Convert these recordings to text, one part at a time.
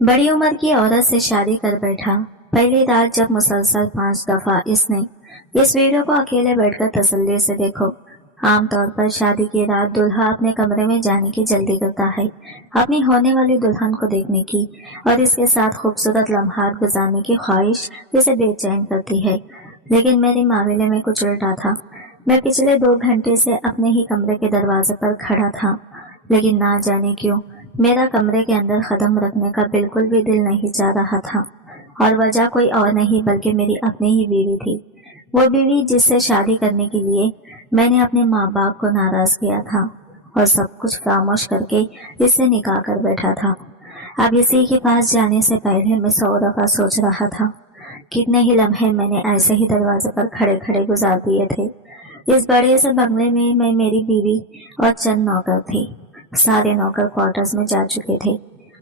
बड़ी उम्र की औरत से शादी कर बैठा। पहली रात जब मुसलसल 5 दफा इसने इस वीडियो को अकेले बैठकर तसल्ली से देखो। आमतौर पर शादी की रात दूल्हा अपने कमरे में जाने की जल्दी करता है, अपनी होने वाली दुल्हन को देखने की और इसके साथ खूबसूरत लम्हात गुजारने की ख्वाहिश इसे बेचैन करती है। लेकिन मेरे मामले में कुछ उल्टा था। मैं पिछले 2 घंटे से अपने ही कमरे के दरवाजे पर खड़ा था, लेकिन ना जाने क्यों मेरा कमरे के अंदर कदम रखने का बिल्कुल भी दिल नहीं चाह रहा था। और वजह कोई और नहीं बल्कि मेरी अपनी ही बीवी थी। वो बीवी जिससे शादी करने के लिए मैंने अपने माँ बाप को नाराज किया था और सब कुछ खामोश करके इससे निकाह कर बैठा था। अब इसी के पास जाने से पहले मैं 100 दफा सोच रहा था। कितने ही लम्हे मैंने ऐसे ही दरवाजे पर खड़े खड़े गुजार दिए थे। इस बड़े से बंगले में मैं, मेरी बीवी और चंद नौकर थे। सारे नौकर क्वार्टर्स में जा चुके थे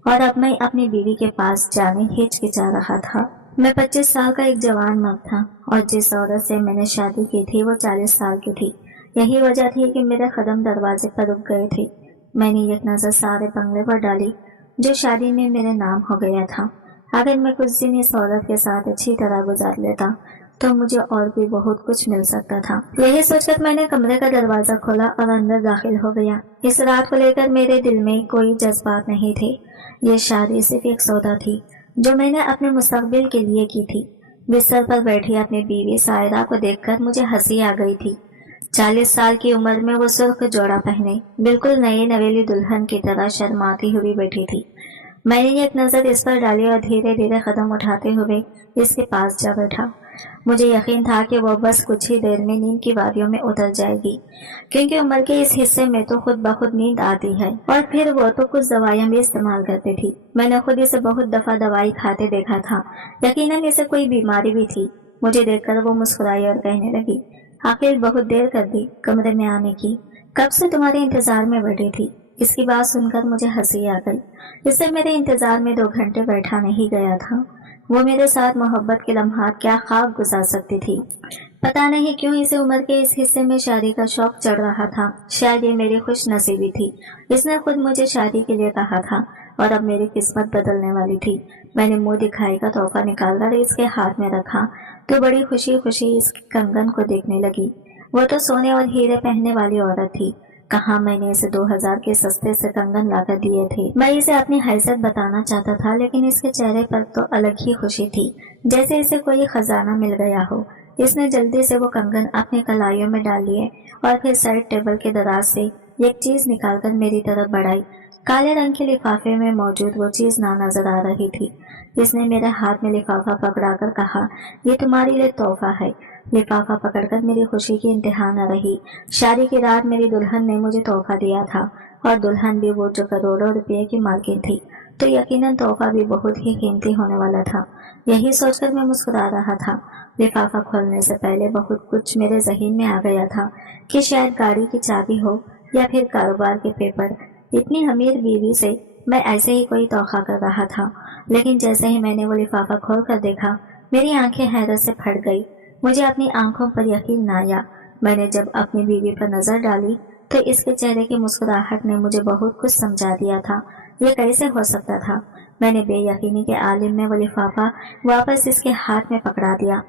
और अब मैं अपनी बीवी के पास जाने हिचकिचा रहा था। मैं 25 साल का एक जवान मर्द था और जिस औरत से मैंने शादी की थी वो 40 साल की थी। यही वजह थी कि मेरे कदम दरवाजे पर रुक गए थे। मैंने एक नजर सारे बंगले पर डाली जो शादी में मेरे नाम हो गया था। अगर मैं कुछ दिन इस औरत के साथ अच्छी तरह गुजार लेता तो मुझे और भी बहुत कुछ मिल सकता था। यही सोचकर मैंने कमरे का दरवाजा खोला और अंदर दाखिल हो गया। इस रात को लेकर मेरे दिल में कोई जज्बात नहीं थे। ये शादी सिर्फ एक सौदा थी जो मैंने अपने मुस्तकबिल के लिए की थी। बिस्तर पर बैठी अपनी बीवी सायरा को देखकर मुझे हंसी आ गई थी। 40 साल की उम्र में वो सुर्ख जोड़ा पहने बिल्कुल नई नवेली दुल्हन की तरह शर्माती हुई बैठी थी। मैंने एक नजर इस पर डाली और धीरे धीरे कदम उठाते हुए इसके पास जा बैठा। मुझे यकीन था कि वो बस कुछ ही देर में नींद की वादियों में उतर जाएगी, क्योंकि उम्र के इस हिस्से में तो खुद ब खुद नींद आती है। और फिर वो तो कुछ दवाइयां भी इस्तेमाल करती थी। मैंने खुद इसे बहुत दफा दवाई खाते देखा था। यकीनन इसे कोई बीमारी भी थी। मुझे देखकर वो मुस्कुराई और कहने लगी, आखिर बहुत देर कर दी कमरे में आने की। कब से तुम्हारे इंतजार में बैठी थी। इसकी बात सुनकर मुझे हंसी आ गई। इससे मेरे इंतजार में 2 घंटे बैठा नहीं गया था। वो मेरे साथ मोहब्बत के लम्हात क्या ख्वाब गुजार सकती थी। पता नहीं क्यों इसे उम्र के इस हिस्से में शादी का शौक चढ़ रहा था। शायद ये मेरी खुश नसीबी थी। इसने खुद मुझे शादी के लिए कहा था और अब मेरी किस्मत बदलने वाली थी। मैंने मुंह दिखाई का तोहफा निकालकर इसके हाथ में रखा तो बड़ी खुशी खुशी इस कंगन को देखने लगी। वो तो सोने और हीरे पहनने वाली औरत थी। कहाँ मैंने इसे 2000 के सस्ते से कंगन लाकर दिए थे। मैं इसे अपनी हैसियत बताना चाहता था, लेकिन इसके चेहरे पर तो अलग ही खुशी थी, जैसे इसे कोई खजाना मिल गया हो। इसने जल्दी से वो कंगन अपने कलाइयों में डाल लिए और फिर साइड टेबल के दराज से एक चीज निकालकर मेरी तरफ बढ़ाई। काले रंग के लिफाफे में मौजूद वो चीज ना नजर आ रही थी। इसने मेरे हाथ में लिफाफा पकड़ाकर कहा, ये तुम्हारे लिए तोहफा है। लिफाफा पकड़कर मेरी खुशी की इंतहा न रही। शादी की रात मेरी दुल्हन ने मुझे तोहफा दिया था और दुल्हन भी वो जो करोड़ों रुपए की मालकिन थी, तो यकीनन तोहफा भी बहुत ही कीमती होने वाला था। यही सोचकर मैं मुस्कुरा रहा था। लिफाफा खोलने से पहले बहुत कुछ मेरे जहन में आ गया था कि शायद गाड़ी की चाबी हो या फिर कारोबार के पेपर। इतनी अमीर बीवी से मैं ऐसे ही कोई तोहफा कर रहा था, लेकिन जैसे ही मैंने वो लिफाफा खोल कर देखा मेरी आंखें हैरत से फट गई। मुझे अपनी आंखों पर यकीन न आया। मैंने जब अपनी बीवी पर नजर डाली तो इसके चेहरे की मुस्कुराहट ने मुझे बहुत कुछ समझा दिया था। ये कैसे हो सकता था। मैंने बेयकीनी के आलिम में वो लिफाफा वापस इसके हाथ में पकड़ा दिया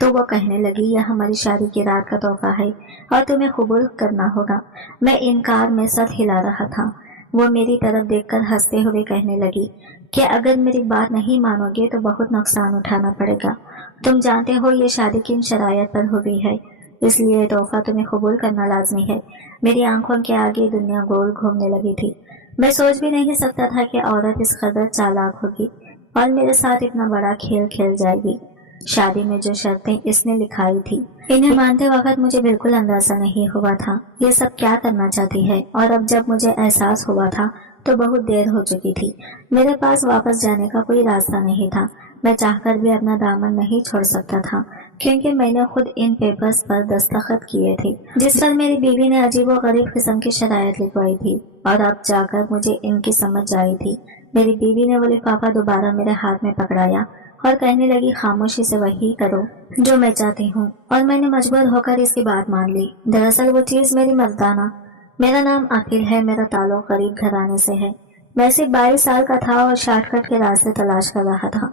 तो वो कहने लगी, यह हमारी शादी की रात का तोहफा है और तुम्हें कबूल करना होगा। मैं इनकार में सर हिला रहा था। वो मेरी तरफ देखकर हंसते हुए कहने लगी कि अगर मेरी बात नहीं मानोगे तो बहुत नुकसान उठाना पड़ेगा। तुम जानते हो ये शादी किन शरायत पर हुई है, इसलिए तोहफा तुम्हें कबूल करना लाजमी है। मेरी आंखों के आगे दुनिया गोल घूमने लगी थी। मैं सोच भी नहीं सकता था कि औरत इस कदर चालाक होगी और मेरे साथ इतना बड़ा खेल खेल जाएगी। शादी में जो शर्तें इसने लिखाई थी, इन्हें मानते वक्त मुझे बिल्कुल अंदाजा नहीं हुआ था ये सब क्या करना चाहती है। और अब जब मुझे एहसास हुआ था तो बहुत देर हो चुकी थी। मेरे पास वापस जाने का कोई रास्ता नहीं था। मैं चाहकर भी अपना दामन नहीं छोड़ सकता था, क्योंकि मैंने खुद इन पेपर्स पर दस्तखत किए थे जिस पर मेरी बीवी ने अजीबो गरीब किस्म की शरायत लिखवाई थी, और अब जाकर मुझे इनकी समझ आई थी। मेरी बीवी ने वो लिफाफा दोबारा मेरे हाथ में पकड़ाया और कहने लगी, खामोशी से वही करो जो मैं चाहती हूँ। और मैंने मजबूर होकर इसकी बात मान ली। दरअसल वो चीज मेरी मर्दाना। मेरा नाम अखिल है, मेरा ताल्लुक गरीब घराने से है। मैं सिर्फ 22 साल का था और शॉर्टकट के रास्ते तलाश कर रहा था,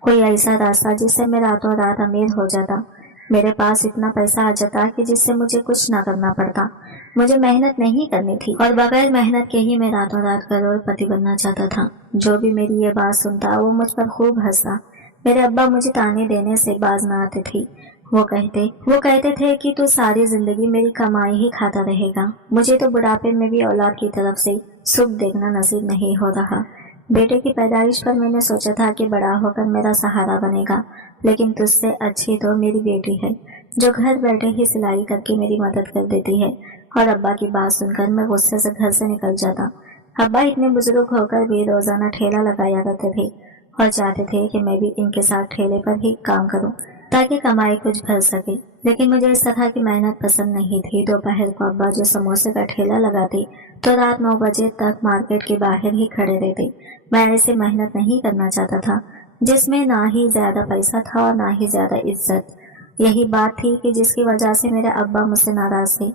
कोई ऐसा रास्ता जिससे मैं रातों रात अमीर हो जाता। मेरे पास इतना पैसा आ जाता कि जिससे मुझे कुछ ना करना पड़ता। मुझे मेहनत नहीं करनी थी और बगैर मेहनत के ही मैं रातों रात करोड़पति बनना चाहता था। जो भी मेरी ये बात सुनता वो मुझ पर खूब हंसता। मेरे अब्बा मुझे ताने देने से बाज न आते थे। वो कहते थे कि तू सारी जिंदगी मेरी कमाई ही खाता रहेगा। मुझे तो बुढ़ापे में भी औलाद की तरफ से सुख देखना नसीब नहीं हो रहा। बेटे की पैदाइश पर मैंने सोचा था कि बड़ा होकर मेरा सहारा बनेगा, लेकिन तुझसे अच्छी तो मेरी बेटी है जो घर बैठे ही सिलाई करके मेरी मदद कर देती है। और अब्बा की बात सुनकर मैं गुस्से से घर से निकल जाता। अब्बा इतने बुजुर्ग होकर भी रोजाना ठेला लगाया करते थे और चाहते थे कि मैं भी इनके साथ ठेले पर ही काम करूं ताकि कमाई कुछ भर सके, लेकिन मुझे इस तरह की मेहनत पसंद नहीं थी। दोपहर को अब्बा जो समोसे का ठेला लगाते तो रात 9 बजे तक मार्केट के बाहर ही खड़े रहते। मैं ऐसे मेहनत नहीं करना चाहता था जिसमें ना ही ज्यादा पैसा था और ना ही ज्यादा इज्जत। यही बात थी कि जिसकी वजह से मेरे अब्बा मुझसे नाराज थे।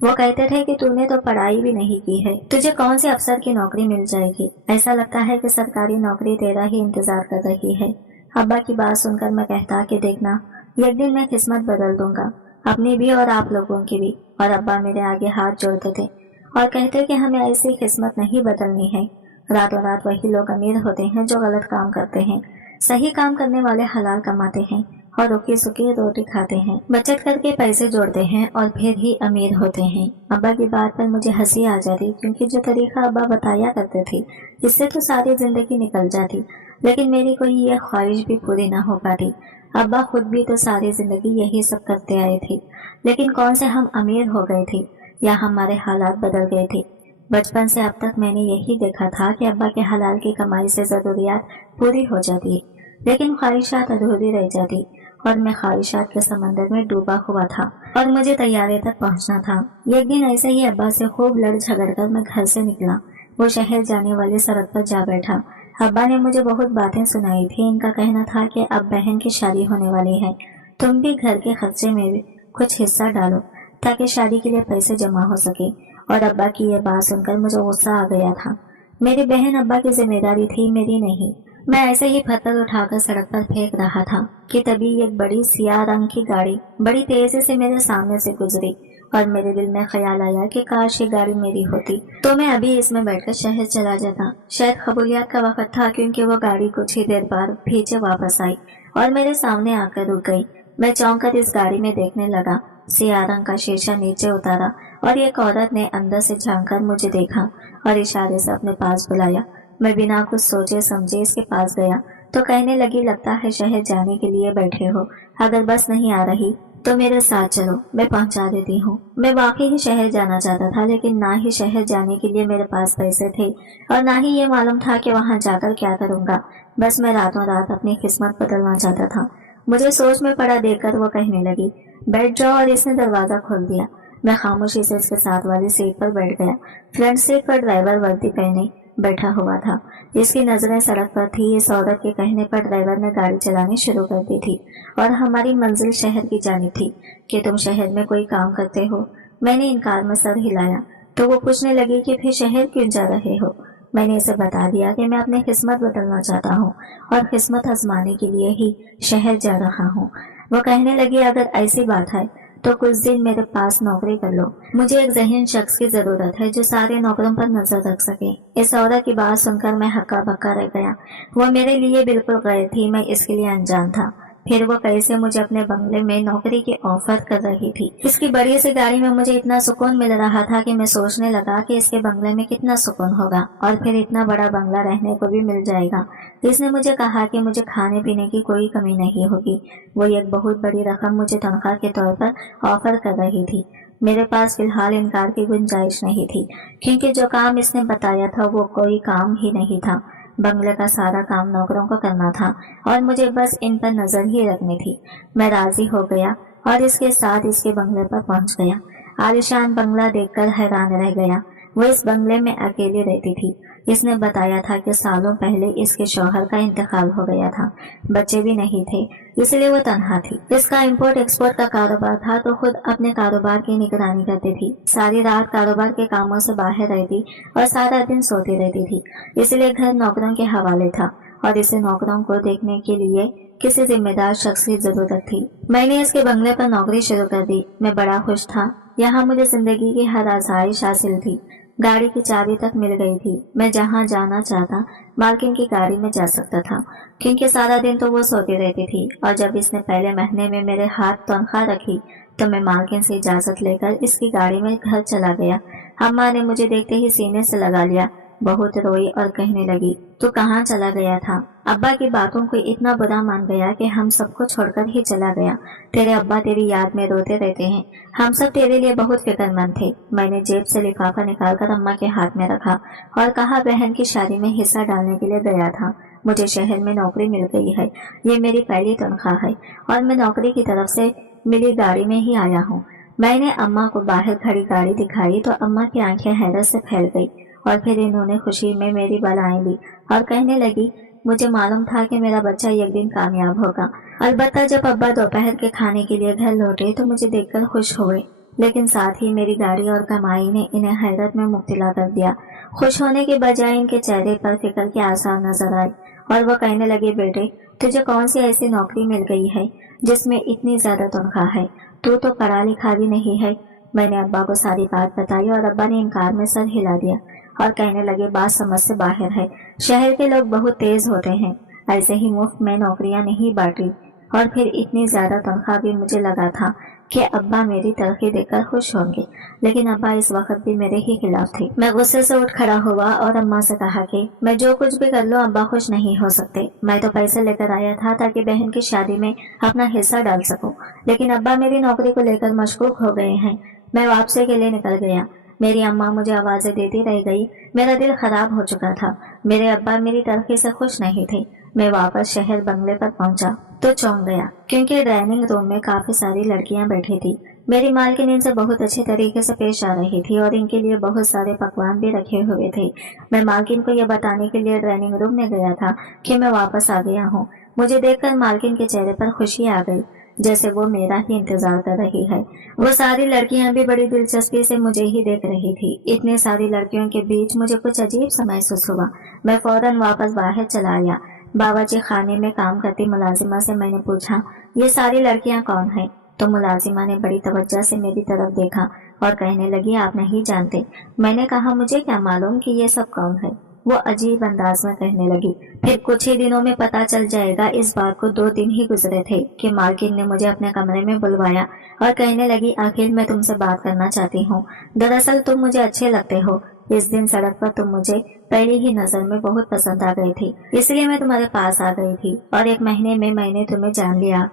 वो कहते थे कि तूने तो पढ़ाई भी नहीं की है, तुझे कौन से अफसर की नौकरी मिल जाएगी। ऐसा लगता है कि सरकारी नौकरी तेरा ही इंतजार कर रही है। अब्बा की बात सुनकर मैं कहता कि देखना, एक दिन मैं किस्मत बदल दूंगा, अपनी भी और आप लोगों की भी। और अब्बा मेरे आगे हाथ जोड़ते थे और कहते कि हमें ऐसी किस्मत नहीं बदलनी है। रातों रात वही लोग अमीर होते हैं जो गलत काम करते हैं। सही काम करने वाले हलाल कमाते हैं और रुकी सुखी रोटी खाते हैं, बचत करके पैसे जोड़ते हैं और फिर ही अमीर होते हैं। अब्बा की बात पर मुझे हंसी आ जाती, क्योंकि जो तरीका अब्बा बताया करते थे इससे तो सारी जिंदगी निकल जाती, लेकिन मेरी कोई ये ख्वाहिश भी पूरी ना हो पाती। अब्बा खुद भी तो सारी जिंदगी यही सब करते आए थे, लेकिन कौन से हम अमीर हो गए थे या हमारे हालात बदल गए थे। बचपन से अब तक मैंने यही देखा था कि अब्बा के हलाल की कमाई से जरूरियात पूरी हो जाती, लेकिन ख्वाहिशात अधूरी रह जाती और मैं ख्वाहिशात के समंदर में डूबा हुआ था और मुझे तैयारी तक पहुंचना था। एक दिन ऐसे ही अब्बा से खूब लड़ झगड़ कर मैं घर से निकला। वो शहर जाने वाली सड़क पर जा बैठा। अब्बा ने मुझे बहुत बातें सुनाई थी। इनका कहना था कि अब बहन की शादी होने वाली है, तुम भी घर के खर्चे में भी कुछ हिस्सा डालो ताकि शादी के लिए पैसे जमा हो सके। और अब्बा की यह बात सुनकर मुझे गुस्सा आ गया था। मेरी बहन अब्बा की जिम्मेदारी थी, मेरी नहीं। मैं ऐसे ही पत्थर उठाकर सड़क पर फेंक रहा था कि तभी एक बड़ी सियाह रंग की गाड़ी बड़ी तेजी से मेरे सामने से गुजरी और मेरे दिल में ख्याल आया कि काश ये गाड़ी मेरी होती तो मैं अभी इसमें बैठकर शहर चला जाता। शायद कबूलियत का वक्त था, क्योंकि वो गाड़ी कुछ ही देर बाद पीछे वापस आई और मेरे सामने आकर रुक गई। मैं चौंक कर इस गाड़ी में देखने लगा। सियाह रंग का शीशा नीचे उतारा और एक औरत ने अंदर से झांक कर मुझे देखा और इशारे से अपने पास बुलाया। मैं बिना कुछ सोचे समझे इसके पास गया तो कहने लगी, लगता है शहर जाने के लिए बैठे हो, अगर बस नहीं आ रही तो मेरे साथ चलो, मैं पहुंचा देती हूँ। मैं वाकई ही शहर जाना चाहता था, लेकिन ना ही शहर जाने के लिए मेरे पास पैसे थे और ना ही ये मालूम था कि वहाँ जाकर क्या करूँगा। बस मैं रातों रात अपनी किस्मत बदलना चाहता था। मुझे सोच में पड़ा देखकर वो कहने लगी, बैठ जाओ, और इसने दरवाजा खोल दिया। मैं खामोशी से इसके साथ वाली सीट पर बैठ गया। फ्रंट सीट पर ड्राइवर वर्दी पहने बैठा हुआ था। इसकी नजरें सड़क पर थी। इस औरत के कहने पर ड्राइवर ने गाड़ी चलानी शुरू कर दी थी और हमारी मंजिल शहर की जानी थी। कि तुम शहर में कोई काम करते हो? मैंने इनकार में सर हिलाया तो वो पूछने लगी कि फिर शहर क्यों जा रहे हो? मैंने इसे बता दिया कि मैं अपनी किस्मत बदलना चाहता हूँ और किस्मत आजमाने के लिए ही शहर जा रहा हूँ। वो कहने लगी, अगर ऐसी बात है तो कुछ दिन मेरे पास नौकरी कर लो। मुझे एक ज़हीन शख्स की जरूरत है जो सारे नौकरों पर नजर रख सके। इस औरत की बात सुनकर मैं हक्का बक्का रह गया। वो मेरे लिए बिल्कुल गैर थी, मैं इसके लिए अनजान था। फिर वो कैसे मुझे अपने बंगले में नौकरी की ऑफर कर रही थी। इसकी बड़ी सी गाड़ी में मुझे इतना सुकून मिल रहा था कि मैं सोचने लगा कि इसके बंगले में कितना सुकून होगा और फिर इतना बड़ा बंगला रहने को भी मिल जाएगा। इसने मुझे कहा कि मुझे खाने पीने की कोई कमी नहीं होगी। वो एक बहुत बड़ी रकम मुझे तनख्वाह के तौर पर ऑफर कर रही थी। मेरे पास फिलहाल इनकार की गुंजाइश नहीं थी, क्योंकि जो काम इसने बताया था वो कोई काम ही नहीं था। बंगले का सारा काम नौकरों को करना था और मुझे बस इन पर नजर ही रखनी थी। मैं राजी हो गया और इसके साथ इसके बंगले पर पहुंच गया। आलिशान बंगला देखकर हैरान रह गया। वो इस बंगले में अकेली रहती थी। इसने बताया था कि सालों पहले इसके शौहर का इंतकाल हो गया था, बच्चे भी नहीं थे, इसलिए वो तनहा थी। इसका इंपोर्ट एक्सपोर्ट का कारोबार था तो खुद अपने कारोबार की निगरानी करती थी। सारी रात कारोबार के कामों से बाहर रहती और सारा दिन सोती रहती थी, इसलिए घर नौकरों के हवाले था और इसे नौकरों को देखने के लिए किसी जिम्मेदार शख्स की जरूरत थी। मैंने इसके बंगले पर नौकरी शुरू कर दी। मैं बड़ा खुश था। यहाँ मुझे जिंदगी की हर आसाइश हासिल थी। गाड़ी की चाबी तक मिल गई थी। मैं जहाँ जाना चाहता मालकिन की गाड़ी में जा सकता था, क्योंकि सारा दिन तो वो सोती रहती थी। और जब इसने पहले महीने में मेरे हाथ तनख्वाह रखी तो मैं मालकिन से इजाजत लेकर इसकी गाड़ी में घर चला गया। अम्मा ने मुझे देखते ही सीने से लगा लिया, बहुत रोई और कहने लगी, तू कहाँ चला गया था? अब्बा की बातों को इतना बुरा मान गया कि हम सबको छोड़कर ही चला गया। तेरे अब्बा तेरी याद में रोते रहते हैं। हम सब तेरे लिए बहुत फिक्रमंद थे। मैंने जेब से लिफाफा निकालकर अम्मा के हाथ में रखा और कहा, बहन की शादी में हिस्सा डालने के लिए गया था। मुझे शहर में नौकरी मिल गई है। ये मेरी पहली तनख्वाह है और मैं नौकरी की तरफ से मिली गाड़ी में ही आया हूँ। मैंने अम्मा को बाहर खड़ी गाड़ी दिखाई तो अम्मा की आंखें हैरत से फैल गई और फिर इन्होंने खुशी में मेरी बधाई ली और कहने लगी, मुझे मालूम था कि मेरा बच्चा एक दिन कामयाब होगा। अलबत्ता जब अब्बा दोपहर के खाने के लिए घर लौटे तो मुझे देखकर खुश हुए, लेकिन साथ ही मेरी गाड़ी और कमाई ने इन्हें हैरत में मुब्तला कर दिया। खुश होने के बजाय इनके चेहरे पर फिक्र के आसार नजर आए और वो कहने लगे, बेटे तुझे कौन सी ऐसी नौकरी मिल गई है जिसमें इतनी ज्यादा तनख्वाह है? तू तो पढ़ा लिखा भी नहीं है। मैंने अब्बा को सारी बात बताई और अब्बा ने इनकार में सर हिला दिया और कहने लगे, बात समझ से बाहर है। शहर के लोग बहुत तेज होते हैं। ऐसे ही मुफ्त में नौकरियां नहीं बांटी और फिर इतनी ज्यादा तनख्वाह भी मुझे लगा था कि अब्बा मेरी तरक्की देखकर खुश होंगे, लेकिन अब्बा इस वक्त भी मेरे ही खिलाफ थे। मैं गुस्से से उठ खड़ा हुआ और अम्मा से कहा कि मैं जो कुछ भी कर लूं अब्बा खुश नहीं हो सकते। मैं तो पैसे लेकर आया था ताकि बहन की शादी में अपना हिस्सा डाल सकूं, लेकिन अब्बा मेरी नौकरी को लेकर मशगूल हो गए हैं। मैं वापसी के लिए निकल गया। मेरी अम्मा मुझे आवाजें देती रह गई। मेरा दिल खराब हो चुका था। मेरे अब्बा मेरी तरक्की से खुश नहीं थे। मैं वापस शहर बंगले पर पहुंचा तो चौंक गया, क्योंकि डाइनिंग रूम में काफी सारी लड़कियां बैठी थी। मेरी मालकिन इनसे बहुत अच्छे तरीके से पेश आ रही थी और इनके लिए बहुत सारे पकवान भी रखे हुए थे। मैं मालकिन को यह बताने के लिए डाइनिंग रूम में गया था कि मैं वापस आ गया हूँ। मुझे देखकर मालकिन के चेहरे पर खुशी आ गई, जैसे वो मेरा ही इंतजार कर रही है। वो सारी लड़कियां भी बड़ी दिलचस्पी से मुझे ही देख रही थी। इतनी सारी लड़कियों के बीच मुझे कुछ अजीब सा महसूस हुआ। मैं फौरन वापस बाहर चला आया। बावर्ची खाने में काम करती मुलाजिमा से मैंने पूछा, ये सारी लड़कियां कौन है? तो मुलाजिमा ने बड़ी तवज्जो से मेरी तरफ देखा और कहने लगी, आप नहीं जानते? मैंने कहा, मुझे क्या मालूम कि ये सब कौन है। वो अजीब अंदाज में कहने लगी, फिर कुछ ही दिनों में पता चल जाएगा। इस बात को 2 दिन ही गुजरे थे कि मालकिन ने मुझे अपने कमरे में बुलवाया और कहने लगी, आखिर मैं तुमसे बात करना चाहती हूँ। दरअसल तुम मुझे अच्छे लगते हो। इस दिन सड़क पर तुम मुझे पहली ही नजर में बहुत पसंद आ गई थी, इसलिए मैं तुम्हारे पास आ गई थी और 1 महीने में मैंने तुम्हें जान लिया।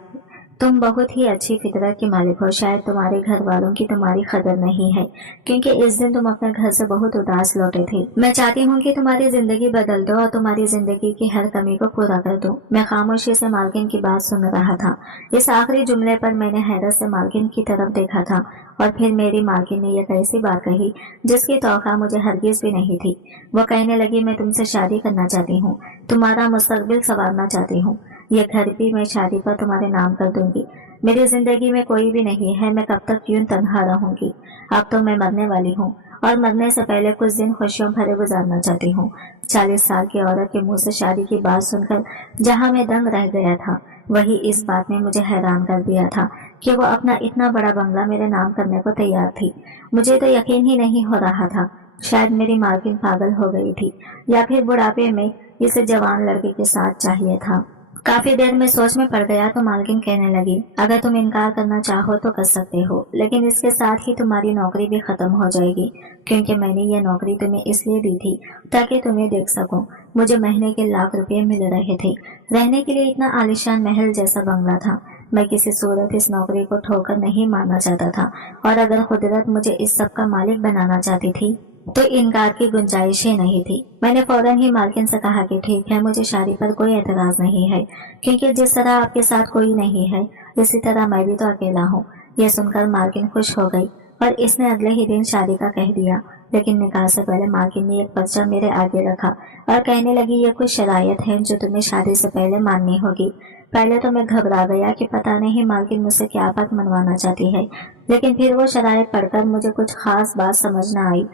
तुम बहुत ही अच्छी फितरत की मालिक हो। शायद तुम्हारे घर वालों की तुम्हारी कदर नहीं है, क्योंकि इस दिन तुम अपने घर से बहुत उदास लौटे थे। मैं चाहती हूँ कि तुम्हारी जिंदगी बदल दो और तुम्हारी जिंदगी की हर कमी को पूरा कर दो। मैं खामोशी से मालकिन की बात सुन रहा था। इस आखिरी जुमले पर मैंने हैरत से मालकिन की तरफ देखा था और फिर मेरी मालकिन ने यह ऐसी बात कही जिसकी तौखा मुझे हरगिज भी नहीं थी। वो कहने लगी, मैं तुमसे शादी करना चाहती हूँ, तुम्हारा मुस्तकबिल संवारना चाहती हूँ। ये घर भी मैं शादी पर तुम्हारे नाम कर दूंगी। मेरी जिंदगी में कोई भी नहीं है, मैं कब तक यूं तन्हा रहूंगी? अब तो मैं मरने वाली हूँ और मरने से पहले कुछ दिन खुशियों भरे गुजारना चाहती हूँ। 40 साल की औरत के मुंह से शादी की बात सुनकर जहाँ मैं दंग रह गया था, वही इस बात ने मुझे हैरान कर दिया था कि वो अपना इतना बड़ा बंगला मेरे नाम करने को तैयार थी। मुझे तो यकीन ही नहीं हो रहा था। शायद मेरी मालकिन पागल हो गई थी या फिर बुढ़ापे में इसे जवान लड़के के साथ चाहिए था। काफी देर में सोच में पड़ गया तो मालकिन कहने लगी, अगर तुम इनकार करना चाहो तो कर सकते हो, लेकिन इसके साथ ही तुम्हारी नौकरी भी खत्म हो जाएगी, क्योंकि मैंने ये नौकरी तुम्हें इसलिए दी थी ताकि तुम्हें देख सकूं। मुझे महीने के लाख रुपए मिल रहे थे। रहने के लिए इतना आलिशान महल जैसा बंगला था। मैं किसी सूरत इस नौकरी को ठोकर नहीं मारना चाहता था और अगर कुदरत मुझे इस सब का मालिक बनाना चाहती थी तो इनकार की गुंजाइश ही नहीं थी। मैंने फौरन ही मालकिन से कहा कि ठीक है, मुझे शादी पर कोई एतराज नहीं है, क्योंकि जिस तरह आपके साथ कोई नहीं है इसी तरह मैं भी तो अकेला हूँ। यह सुनकर मालकिन खुश हो गई और इसने अगले ही दिन शादी का कह दिया। लेकिन निकाह से पहले मालकिन ने एक पर्चा मेरे आगे रखा और कहने लगी, ये कुछ शराइत हैं जो तुम्हें शादी से पहले माननी होगी। पहले तो मैं घबरा गया कि पता नहीं मालकिन मुझसे क्या बात मनवाना चाहती है, लेकिन फिर वो शराइत पढ़कर मुझे कुछ खास बात समझ न आई।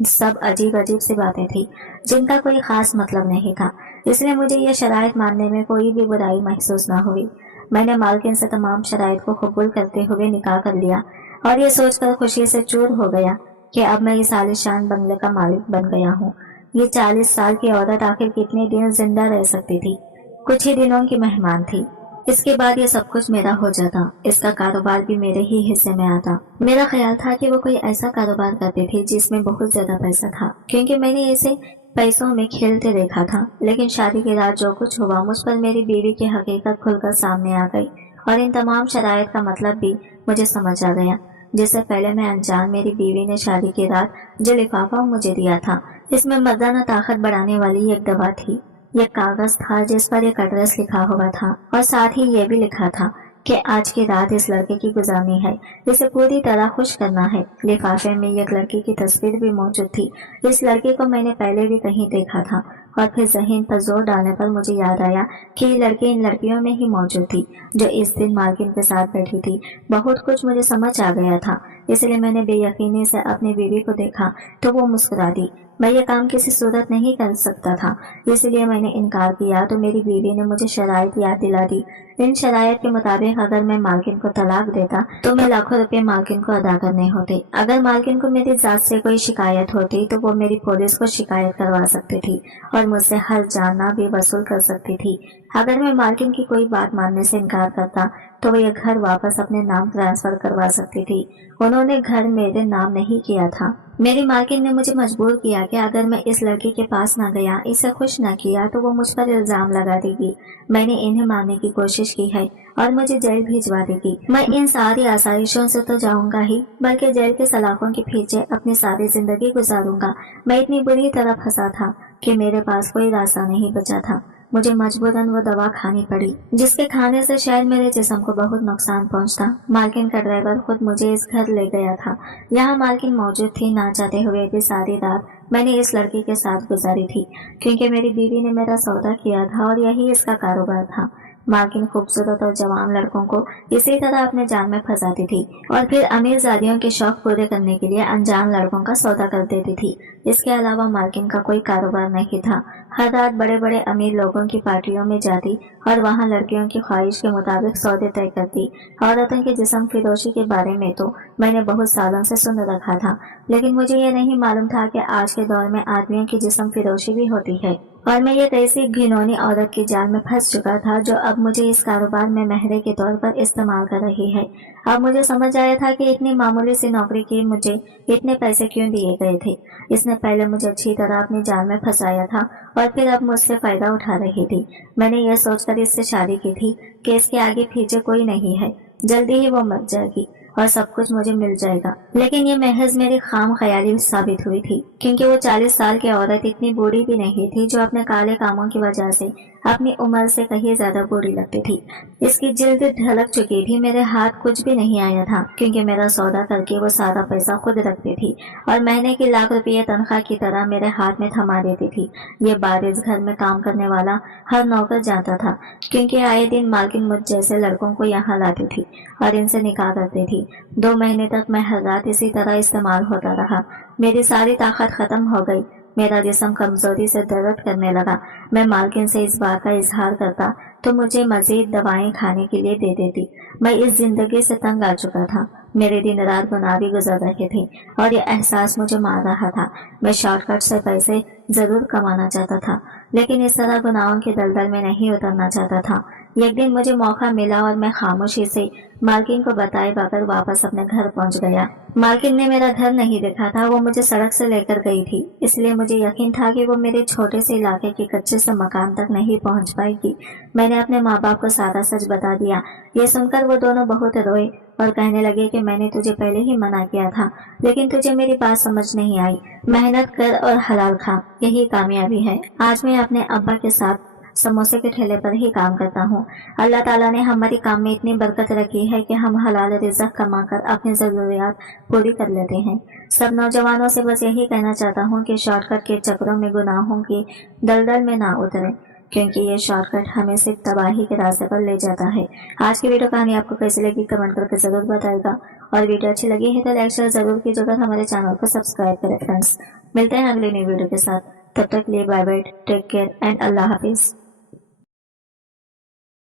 सब अजीब अजीब सी बातें थी जिनका कोई खास मतलब नहीं था, इसलिए मुझे ये शराइत मानने में कोई भी बुराई महसूस न हुई। मैंने मालकिन से तमाम शराइत को कबूल करते हुए निकाह कर लिया और ये सोचकर खुशी से चूर हो गया कि अब मैं इस आलीशान बंगले का मालिक बन गया हूँ। ये 40 साल की औरत आखिर कितने दिन जिंदा रह सकती थी? कुछ ही दिनों की मेहमान थी। इसके बाद ये सब कुछ मेरा हो जाता, इसका कारोबार भी मेरे ही हिस्से में आता। मेरा ख्याल था कि वो कोई ऐसा कारोबार करती थी जिसमें बहुत ज्यादा पैसा था, क्योंकि मैंने इसे पैसों में खेलते देखा था। लेकिन शादी के रात जो कुछ हुआ, मुझ पर मेरी बीवी की हकीकत खुलकर सामने आ गई और इन तमाम शराइत का मतलब भी मुझे समझ आ गया। जिससे पहले मैं अनजान, मेरी बीवी ने शादी की रात जो लिफाफा मुझे दिया था, इसमें मर्दाना ताकत बढ़ाने वाली एक दवा थी। ये कागज था जिस पर एक एड्रेस लिखा हुआ था और साथ ही ये भी लिखा था कि आज की रात इस लड़के की गुजारनी है, इसे पूरी तरह खुश करना है। लिफाफे में एक लड़की की तस्वीर भी मौजूद थी। इस लड़के को मैंने पहले भी कहीं देखा था और फिर ज़हन पर जोर डालने पर मुझे याद आया कि ये लड़की इन लड़कियों में ही मौजूद थी जो इस दिन मालकिन के साथ बैठी थी। बहुत कुछ मुझे समझ आ गया था, इसलिए मैंने बेयकीनी से अपनी बीवी को देखा तो वो मुस्कुरा दी। मैं ये काम किसी सूरत नहीं कर सकता था, इसलिए मैंने इनकार किया तो मेरी बीवी ने मुझे शराइत याद दिला दी। इन शराइत के मुताबिक अगर मैं मालकिन को तलाक देता तो मैं लाखों रुपए मालकिन को अदा करने होते। अगर मालकिन को मेरी जात से कोई शिकायत होती तो वो मेरी पुलिस को शिकायत करवा सकती थी और मुझसे हर जाना भी वसूल कर सकती थी। अगर मैं मालकिन की कोई बात मानने से इनकार करता तो वो ये घर वापस अपने नाम ट्रांसफर करवा सकती थी। उन्होंने घर मेरे नाम नहीं किया था। मेरी मालकिन ने मुझे मजबूर किया कि अगर मैं इस लड़के के पास न गया, इसे खुश न किया तो वो मुझ पर इल्जाम लगा देगी। मैंने इन्हें मारने की कोशिश की है और मुझे जेल भिजवा देगी। मैं इन सारी आसाइशों से तो जाऊंगा ही, बल्कि जेल के सलाखों के पीछे अपनी सारी जिंदगी गुजारूंगा। मैं इतनी बुरी तरह फंसा था कि मेरे पास कोई रास्ता नहीं बचा था। मुझे मजबूरन वो दवा खानी पड़ी, जिसके खाने से शायद मेरे जिस्म को बहुत नुकसान पहुंचता। मालकिन का ड्राइवर खुद मुझे इस घर ले गया था। यहाँ मालकिन मौजूद थी। ना चाहते हुए भी सारी रात मैंने इस लड़की के साथ गुजारी थी, क्योंकि मेरी बीवी ने मेरा सौदा किया था और यही इसका कारोबार था। मालकिन खूबसूरत और जवान लड़कों को इसी तरह अपने जाल में फंसाती थी और फिर अमीरजादियों के शौक पूरे करने के लिए अनजान लड़कों का सौदा कर देती थी। इसके अलावा मालकिन का कोई कारोबार नहीं था। हर रात बड़े बड़े अमीर लोगों की पार्टियों में जाती और वहां लड़कियों की ख्वाहिश के मुताबिक सौदे तय करती। औरतों के जिस्म फिरोशी के बारे में तो मैंने बहुत सालों से सुन रखा था, लेकिन मुझे ये नहीं मालूम था कि आज के दौर में आदमियों की जिस्म फिरोशी भी होती है और मैं ये ऐसी घिनौनी औरत की जाल में फंस चुका था जो अब मुझे इस कारोबार में महरे के तौर पर इस्तेमाल कर रही है। अब मुझे समझ आया था कि इतनी मामूली सी नौकरी के मुझे इतने पैसे क्यों दिए गए थे। इसने पहले मुझे अच्छी तरह अपनी जाल में फंसाया था और फिर अब मुझसे फायदा उठा रही थी। मैंने यह सोचकर इससे शादी की थी कि इसके आगे पीछे कोई नहीं है, जल्दी ही वो मर जाएगी और सब कुछ मुझे मिल जाएगा। लेकिन ये महज मेरी खाम ख्याली साबित हुई थी, क्योंकि वो 40 साल की औरत इतनी बूढ़ी भी नहीं थी जो अपने काले कामों की वजह से अपनी उम्र से कहीं ज्यादा बुरी लगती थी। इसकी जिल्द ढलक चुकी थी। मेरे हाथ कुछ भी नहीं आया था, क्योंकि मेरा सौदा करके वो सारा पैसा खुद रखती थी और महीने की लाख रुपये तनख्वाह की तरह मेरे हाथ में थमा देती थी। ये बात इस घर में काम करने वाला हर नौकर जानता था, क्योंकि आए दिन मालकिन मुझ जैसे लड़कों को यहाँ लाती थी और इनसे निकाह करती थी। 2 महीने तक मैं हर रात इसी तरह इस्तेमाल होता रहा। मेरी सारी ताकत खत्म हो गई। मेरा जिस्म कमजोरी से दर्द करने लगा। मैं मालकिन से इस बात का इजहार करता तो मुझे मजीद दवाएं खाने के लिए दे देती। मैं इस जिंदगी से तंग आ चुका था। मेरे दिन रात गुनाह भी गुजर रहे थे और ये एहसास मुझे मार रहा था। मैं शॉर्टकट से पैसे जरूर कमाना चाहता था, लेकिन इस तरह गुनाहों के दलदल में नहीं उतरना चाहता था। एक दिन मुझे मौका मिला और मैं खामोशी से मालकिन को बताए बगैर वापस अपने घर पहुंच गया। मालकिन ने मेरा घर नहीं देखा था, वो मुझे सड़क से लेकर गई थी, इसलिए मुझे यकीन था कि वो मेरे छोटे से इलाके के कच्चे से मकान तक नहीं पहुंच पाएगी। मैंने अपने माँ बाप को सारा सच बता दिया। ये सुनकर वो दोनों बहुत रोए और कहने लगे कि मैंने तुझे पहले ही मना किया था, लेकिन तुझे मेरी बात समझ नहीं आई। मेहनत कर और हलाल खा, यही कामयाबी है। आज मैं अपने अब्बा के साथ समोसे के ठेले पर ही काम करता हूँ। अल्लाह ताला ने हमारी काम में इतनी बरकत रखी है कि हम हलाल रिज़्क कमाकर अपनी ज़रूरियात पूरी कर लेते हैं। सब नौजवानों से बस यही कहना चाहता हूँ कि शॉर्टकट के चक्करों में गुनाहों की दलदल में ना उतरें, क्योंकि ये शॉर्टकट हमें सिर्फ तबाही के रास्ते पर ले जाता है। आज की वीडियो कहानी आपको कैसी लगी कमेंट करके जरूर बताएगा, और वीडियो अच्छी लगी है तो लाइक शेयर जरूर कीजिएगा, हमारे चैनल को सब्सक्राइब करें फ्रेंड्स। मिलते हैं अगली नई वीडियो के साथ, तब तक के लिए bye bye, take care and Allah Hafiz.